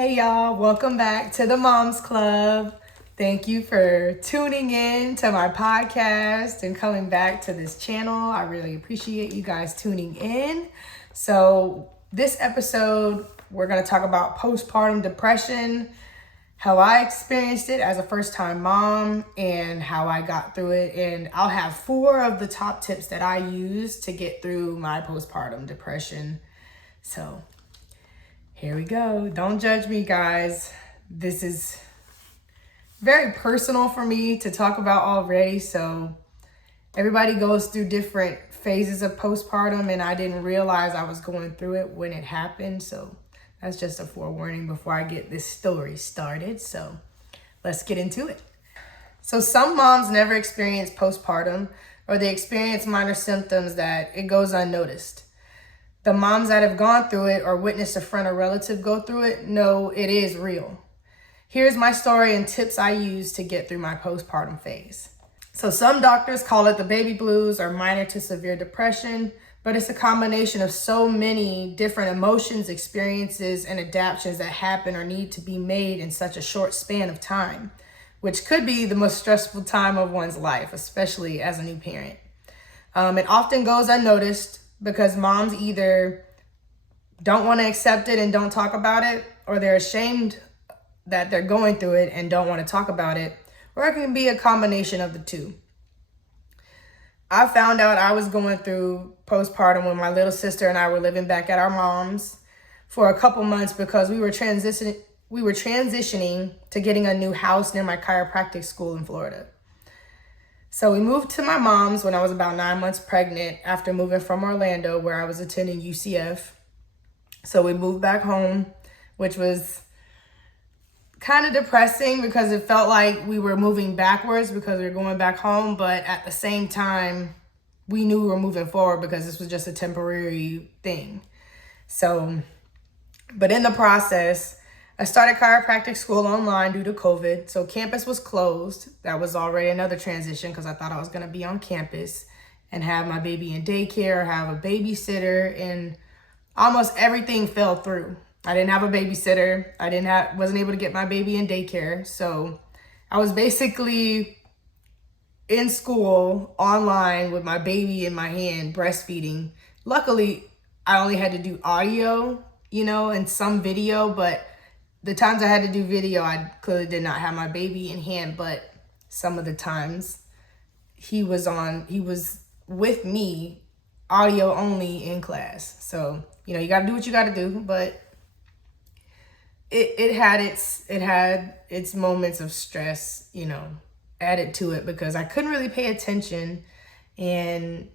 Hey y'all, welcome back to the Moms Club. Thank you for tuning in to my podcast and coming back to this channel. I really appreciate you guys tuning in. So this episode, we're going to talk about postpartum depression, how I experienced it as a first-time mom, and how I got through it. And I'll have 4 of the top tips that I use to get through my postpartum depression. So here we go. Don't judge me, guys. This is very personal for me to talk about already. So everybody goes through different phases of postpartum, and I didn't realize I was going through it when it happened. So that's just a forewarning before I get this story started. So let's get into it. So some moms never experience postpartum, or they experience minor symptoms that it goes unnoticed. The moms that have gone through it or witnessed a friend or relative go through it know it is real. Here's my story and tips I use to get through my postpartum phase. So some doctors call it the baby blues or minor to severe depression, but it's a combination of so many different emotions, experiences, and adaptations that happen or need to be made in such a short span of time, which could be the most stressful time of one's life, especially as a new parent. It often goes unnoticed because moms either don't want to accept it and don't talk about it, or they're ashamed that they're going through it and don't want to talk about it, or it can be a combination of the two. I found out I was going through postpartum when my little sister and I were living back at our mom's for a couple months because we were transitioning to getting a new house near my chiropractic school in Florida. So we moved to my mom's when I was about 9 months pregnant after moving from Orlando, where I was attending UCF. So we moved back home, which was kind of depressing because it felt like we were moving backwards because we were going back home. But at the same time, we knew we were moving forward because this was just a temporary thing. So, but in the process, I started chiropractic school online due to COVID. So campus was closed. That was already another transition because I thought I was going to be on campus and have my baby in daycare, have a babysitter, and almost everything fell through. I didn't have a babysitter. Wasn't able to get my baby in daycare. So I was basically in school online with my baby in my hand, breastfeeding. Luckily, I only had to do audio, and some video, but the times I had to do video, I clearly did not have my baby in hand, but some of the times he was with me, audio only in class. So, you got to do what you got to do, but it had its moments of stress, added to it because I couldn't really pay attention and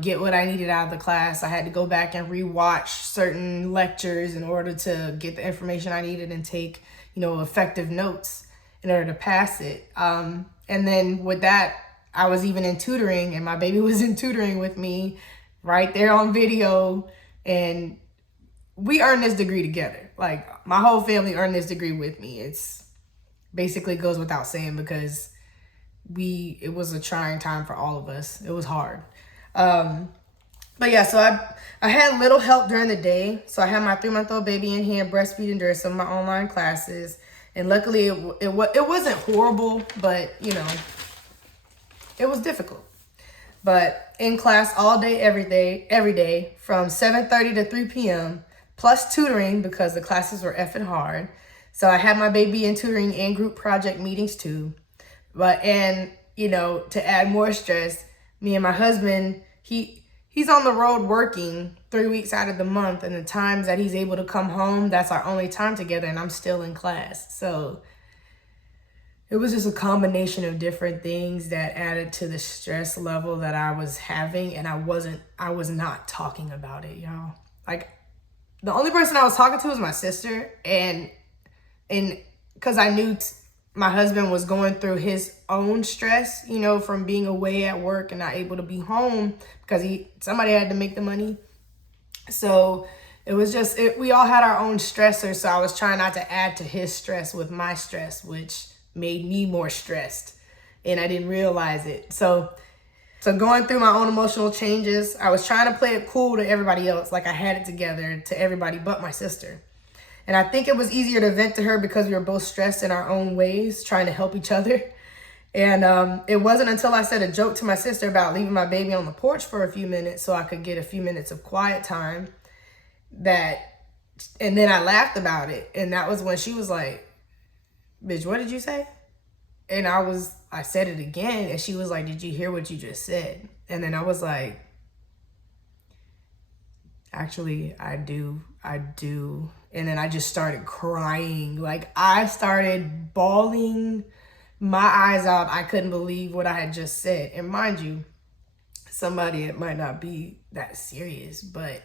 get what I needed out of the class. I had to go back and rewatch certain lectures in order to get the information I needed and take, effective notes in order to pass it. And then with that, I was even in tutoring, and my baby was in tutoring with me right there on video. And we earned this degree together. Like, my whole family earned this degree with me. It's basically goes without saying because it was a trying time for all of us. It was hard. But yeah, so I had little help during the day. So I had my 3-month-old baby in hand breastfeeding during some of my online classes. And luckily it wasn't horrible, but it was difficult. But in class all day, every day from 7:30 to 3 p.m. plus tutoring because the classes were effing hard. So I had my baby in tutoring and group project meetings too. To add more stress, me and my husband, he's on the road working 3 weeks out of the month, and the times that he's able to come home, that's our only time together, and I'm still in class. So it was just a combination of different things that added to the stress level that I was having, and I was not talking about it, y'all. Like, the only person I was talking to was my sister, and because I knew my husband was going through his own stress, from being away at work and not able to be home because somebody had to make the money. So it was just, we all had our own stressors. So I was trying not to add to his stress with my stress, which made me more stressed, and I didn't realize it. So going through my own emotional changes, I was trying to play it cool to everybody else. Like I had it together to everybody but my sister. And I think it was easier to vent to her because we were both stressed in our own ways, trying to help each other. And it wasn't until I said a joke to my sister about leaving my baby on the porch for a few minutes so I could get a few minutes of quiet time and then I laughed about it. And that was when she was like, bitch, what did you say? And I said it again. And she was like, did you hear what you just said? And then I was like, actually, I do. And then I just started crying. Like, I started bawling my eyes out. I couldn't believe what I had just said. And mind you, somebody, it might not be that serious, but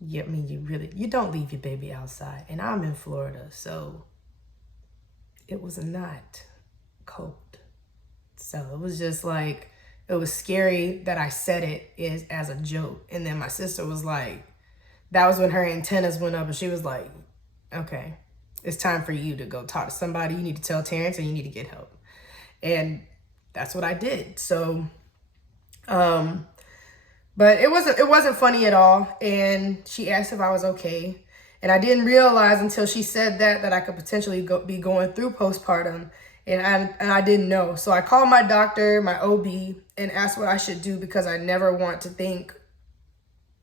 yeah, I mean, you don't leave your baby outside. And I'm in Florida, so it was not cold. So it was just like, it was scary that I said it as a joke. And then my sister was like, that was when her antennas went up and she was like, okay, it's time for you to go talk to somebody. You need to tell Terrence and you need to get help. And that's what I did. So, but it wasn't funny at all. And she asked if I was okay. And I didn't realize until she said that I could potentially be going through postpartum. And I didn't know. So I called my doctor, my OB, and asked what I should do because I never want to think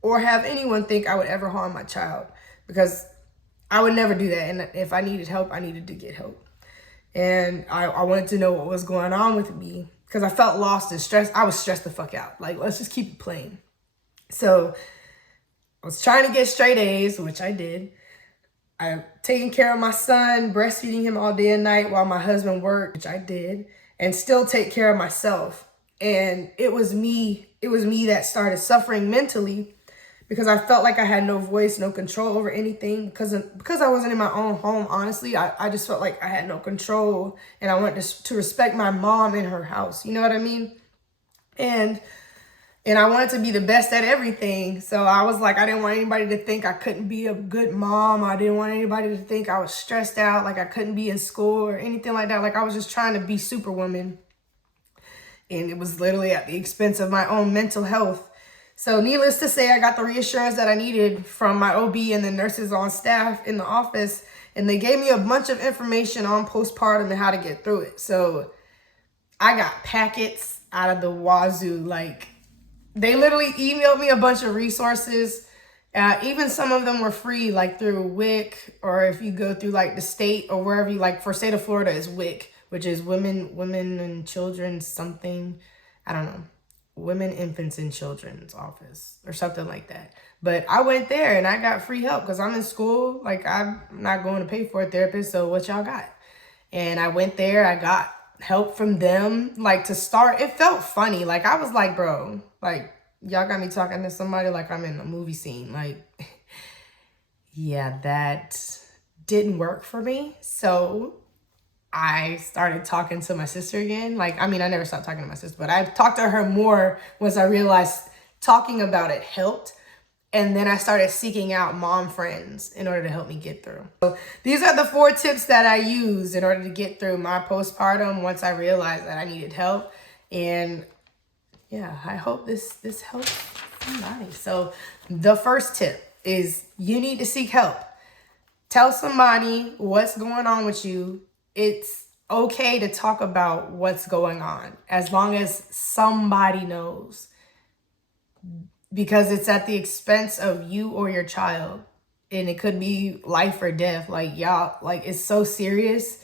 or have anyone think I would ever harm my child, because I would never do that. And if I needed help, I needed to get help. And I wanted to know what was going on with me because I felt lost and stressed. I was stressed the fuck out. Like, let's just keep it plain. So I was trying to get straight A's, which I did. I taking care of my son, breastfeeding him all day and night while my husband worked, which I did, and still take care of myself. And it was me that started suffering mentally because I felt like I had no voice, no control over anything because I wasn't in my own home. Honestly, I just felt like I had no control, and I wanted to respect my mom in her house. You know what I mean? And I wanted to be the best at everything. So I was like, I didn't want anybody to think I couldn't be a good mom. I didn't want anybody to think I was stressed out, like I couldn't be in school or anything like that. Like, I was just trying to be superwoman. And it was literally at the expense of my own mental health. So needless to say, I got the reassurance that I needed from my OB and the nurses on staff in the office. And they gave me a bunch of information on postpartum and how to get through it. So I got packets out of the wazoo. Like, they literally emailed me a bunch of resources. Even some of them were free, like through WIC, or if you go through like the state or wherever you like. For state of Florida is WIC, which is Women and Children something. I don't know. Women, Infants, and Children's Office or something like that. But I went there and I got free help because I'm in school. Like, I'm not going to pay for a therapist. So what y'all got? And I went there. I got help from them. Like, to start, it felt funny. Like, I was like, bro, like, y'all got me talking to somebody like I'm in a movie scene. Like, yeah, that didn't work for me. So I started talking to my sister again. Like, I mean, I never stopped talking to my sister, but I talked to her more once I realized talking about it helped. And then I started seeking out mom friends in order to help me get through. So these are the 4 tips that I used in order to get through my postpartum once I realized that I needed help. And yeah, I hope this helps somebody. So the first tip is you need to seek help. Tell somebody what's going on with you. It's okay to talk about what's going on as long as somebody knows, because it's at the expense of you or your child, and it could be life or death. Like, y'all, like, it's so serious.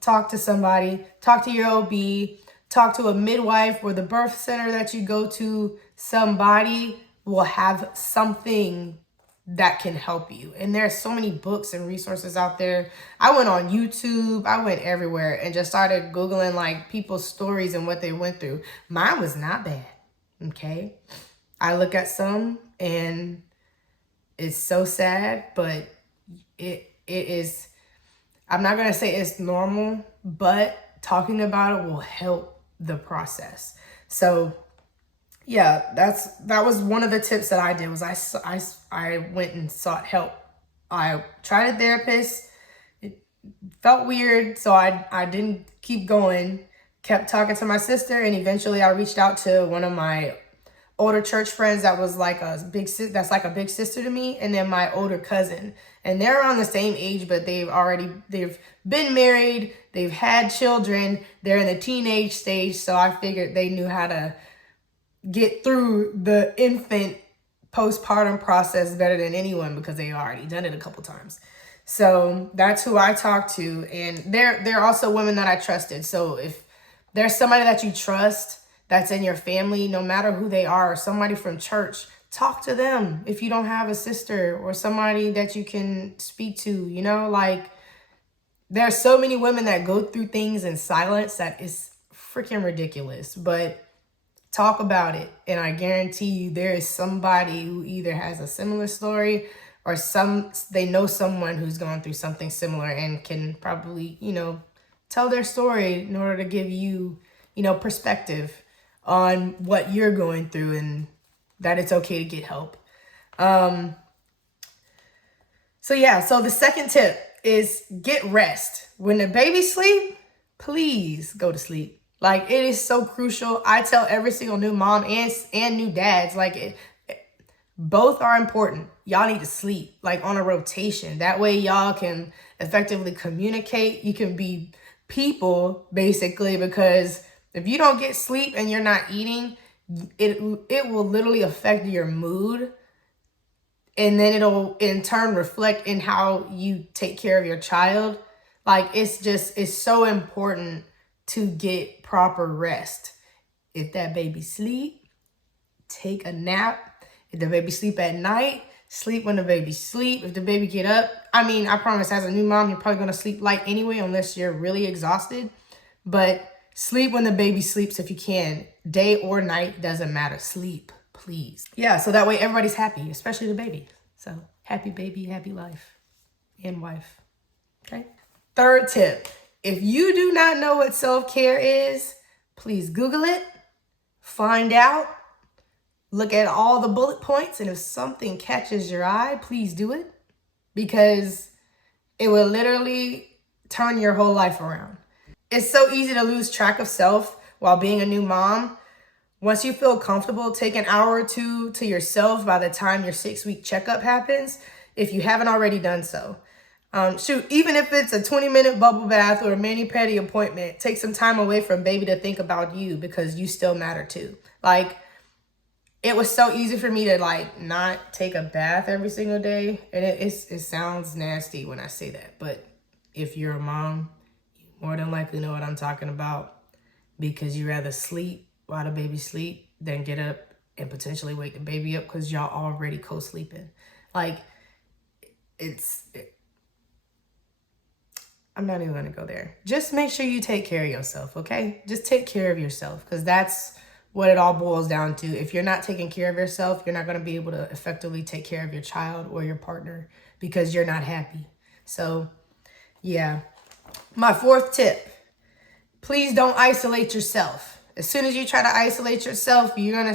Talk to somebody, talk to your OB, talk to a midwife or the birth center that you go to. Somebody will have something that can help you. And there's so many books and resources out there. I went on YouTube, I went everywhere and just started Googling like people's stories and what they went through. Mine was not bad, okay? I look at some and it's so sad, but it is, I'm not gonna say it's normal, but talking about it will help the process. So yeah, that was one of the tips that I did. Was I went and sought help. I tried a therapist. It felt weird, so I didn't keep going. Kept talking to my sister, and eventually I reached out to one of my older church friends that was like a big sister to me, and then my older cousin. and they're around the same age, but they've been married, they've had children, they're in the teenage stage. So I figured they knew how to get through the infant postpartum process better than anyone because they already done it a couple times. So that's who I talked to. And they're also women that I trusted. So if there's somebody that you trust that's in your family, no matter who they are, or somebody from church, talk to them. If you don't have a sister or somebody that you can speak to, you know, like there are so many women that go through things in silence that is freaking ridiculous, but talk about it. And I guarantee you there is somebody who either has a similar story or they know someone who's gone through something similar and can probably, you know, tell their story in order to give you, you know, perspective on what you're going through and that it's okay to get help. So the second tip is get rest. When the baby sleep, please go to sleep. Like, it is so crucial. I tell every single new mom and new dads, like, both are important. Y'all need to sleep, like, on a rotation. That way y'all can effectively communicate. You can be people, basically, because if you don't get sleep and you're not eating, it will literally affect your mood. And then it'll in turn reflect in how you take care of your child. Like, it's so important to get proper rest. If that baby sleep, take a nap. If the baby sleep at night, sleep when the baby sleep. If the baby get up, I mean, I promise as a new mom, you're probably going to sleep light anyway, unless you're really exhausted. But sleep when the baby sleeps if you can. Day or night, doesn't matter. Sleep, please. Yeah, so that way everybody's happy, especially the baby. So happy baby, happy life and wife. Okay. Third tip. If you do not know what self-care is, please Google it, find out, look at all the bullet points, and if something catches your eye, please do it, because it will literally turn your whole life around. It's so easy to lose track of self while being a new mom. Once you feel comfortable, take an hour or two to yourself by the time your 6-week checkup happens, if you haven't already done so. Even if it's a 20-minute bubble bath or a mani-pedi appointment, take some time away from baby to think about you, because you still matter too. Like, it was so easy for me to like not take a bath every single day. And it sounds nasty when I say that, but if you're a mom, you more than likely know what I'm talking about, because you rather sleep while the baby sleep than get up and potentially wake the baby up because y'all already co-sleeping. Like, I'm not even going to go there. Just make sure you take care of yourself, okay? Just take care of yourself, because that's what it all boils down to. If you're not taking care of yourself, you're not going to be able to effectively take care of your child or your partner, because you're not happy. So, yeah. My fourth tip, please don't isolate yourself. As soon as you try to isolate yourself, you're going to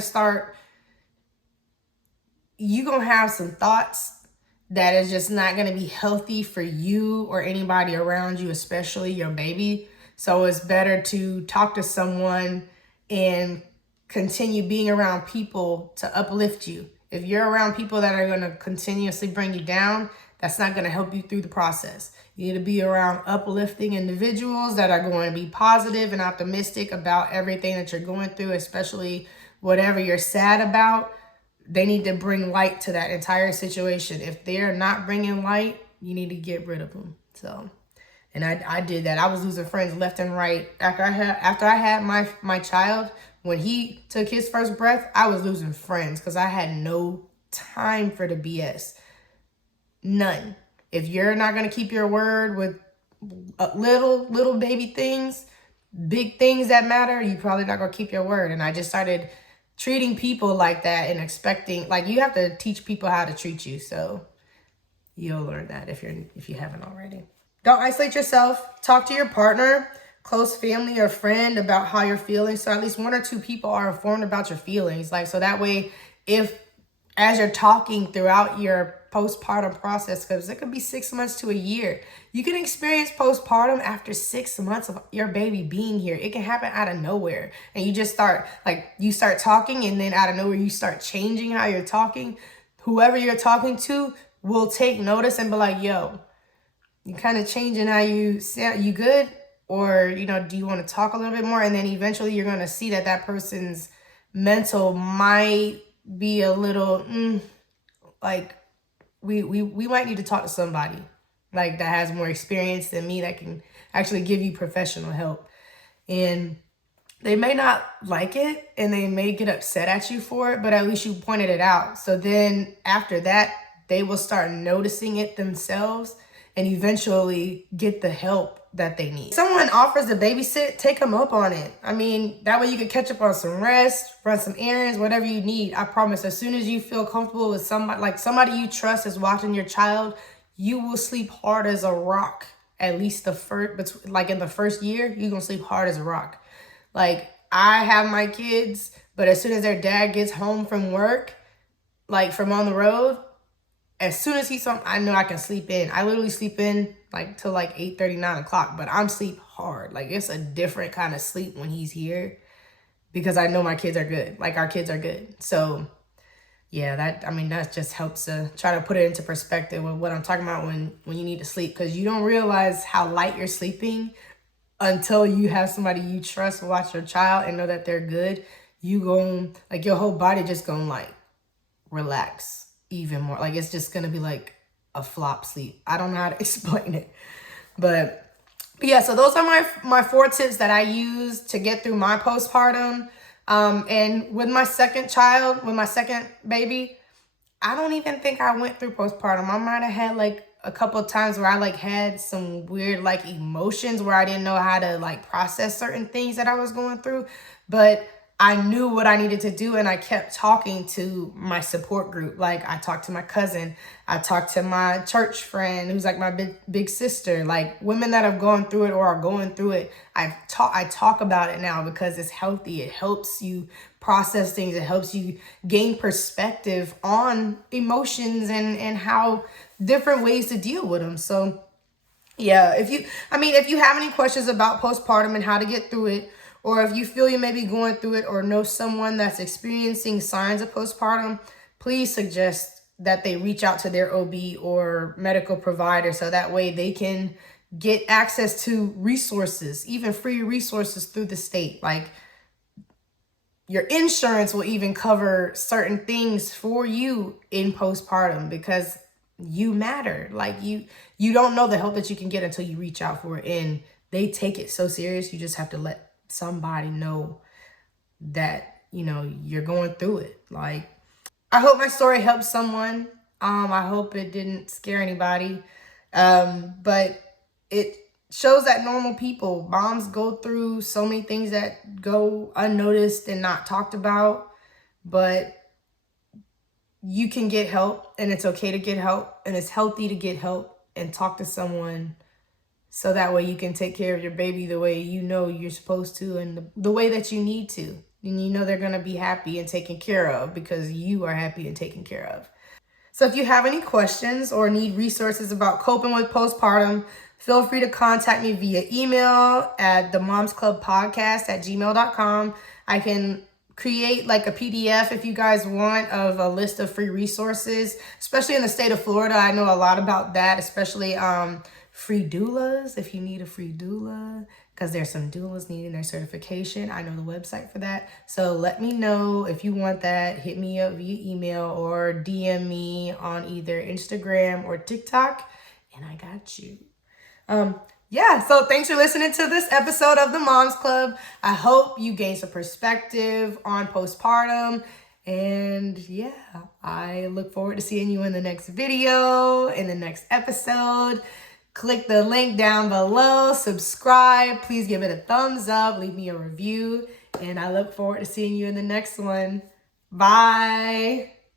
have some thoughts that is just not going to be healthy for you or anybody around you, especially your baby. So it's better to talk to someone and continue being around people to uplift you. If you're around people that are going to continuously bring you down, that's not going to help you through the process. You need to be around uplifting individuals that are going to be positive and optimistic about everything that you're going through, especially whatever you're sad about. They need to bring light to that entire situation. If they're not bringing light, you need to get rid of them. So, and I did that. I was losing friends left and right. After I had my child, when he took his first breath, I was losing friends because I had no time for the BS. None. If you're not going to keep your word with little baby things, big things that matter, you're probably not going to keep your word. And I just started treating people like that and expecting, like, you have to teach people how to treat you. So you'll learn that if you haven't already. Don't isolate yourself. Talk to your partner, close family or friend about how you're feeling. So at least one or two people are informed about your feelings. Like, so that way, if as you're talking throughout your postpartum process, because it could be 6 months to a year, you can experience postpartum after 6 months of your baby being here. It can happen out of nowhere, and you just start talking, and then out of nowhere you start changing how you're talking. Whoever you're talking to will take notice and be like, yo, you kind of changing how you sound. You good? Or, do you want to talk a little bit more? And then eventually you're going to see that that person's mental might be a little, like, we might need to talk to somebody like that has more experience than me that can actually give you professional help. And they may not like it and they may get upset at you for it, but at least you pointed it out. So then after that, they will start noticing it themselves and eventually get the help that they need. If someone offers to babysit, take them up on it. I mean, that way you can catch up on some rest, run some errands, whatever you need. I promise, as soon as you feel comfortable with somebody, like somebody you trust is watching your child, you will sleep hard as a rock. At least the first, like in the first year, you're gonna sleep hard as a rock. Like, I have my kids, but as soon as their dad gets home from work, like from on the road, as soon as he's home, I know I can sleep in. I literally sleep in like till like 8:30, 9 o'clock, but I'm sleep hard. Like, it's a different kind of sleep when he's here because I know my kids are good. Like, our kids are good. So yeah, that just helps to try to put it into perspective with what I'm talking about when you need to sleep, because you don't realize how light you're sleeping until you have somebody you trust watch your child and know that they're good. You go, like, your whole body just gonna like relax even more. Like, it's just gonna be like a flop sleep. I don't know how to explain it, but yeah, so those are my 4 tips that I use to get through my postpartum. And with my second child, with my second baby, I don't even think I went through postpartum. I might have had like a couple of times where I like had some weird like emotions where I didn't know how to like process certain things that I was going through, but I knew what I needed to do and I kept talking to my support group. Like, I talked to my cousin, I talked to my church friend who's like my big sister, like women that have gone through it or are going through it. I talk about it now because it's healthy. It helps you process things. It helps you gain perspective on emotions and how different ways to deal with them. So yeah, if you have any questions about postpartum and how to get through it, or if you feel you may be going through it or know someone that's experiencing signs of postpartum, please suggest that they reach out to their OB or medical provider so that way they can get access to resources, even free resources through the state. Like, your insurance will even cover certain things for you in postpartum because you matter. Like, you don't know the help that you can get until you reach out for it, and they take it so serious. You just have to let somebody know that you're going through it. Like, I hope my story helped someone. I hope it didn't scare anybody, but it shows that normal people, moms, go through so many things that go unnoticed and not talked about, but you can get help, and it's okay to get help, and it's healthy to get help and talk to someone so that way you can take care of your baby the way you know you're supposed to and the way that you need to. And you know they're going to be happy and taken care of because you are happy and taken care of. So if you have any questions or need resources about coping with postpartum, feel free to contact me via email at themomsclubpodcast@gmail.com. I can create like a PDF if you guys want of a list of free resources, especially in the state of Florida. I know a lot about that, especially free doulas, if you need a free doula, because there's some doulas needing their certification. I know the website for that. So let me know if you want that. Hit me up via email or DM me on either Instagram or TikTok, and I got you. Yeah, so thanks for listening to this episode of the Moms Club. I hope you gain some perspective on postpartum. And yeah, I look forward to seeing you in the next video, in the next episode. Click the link down below, subscribe, please give it a thumbs up, leave me a review, and I look forward to seeing you in the next one. Bye.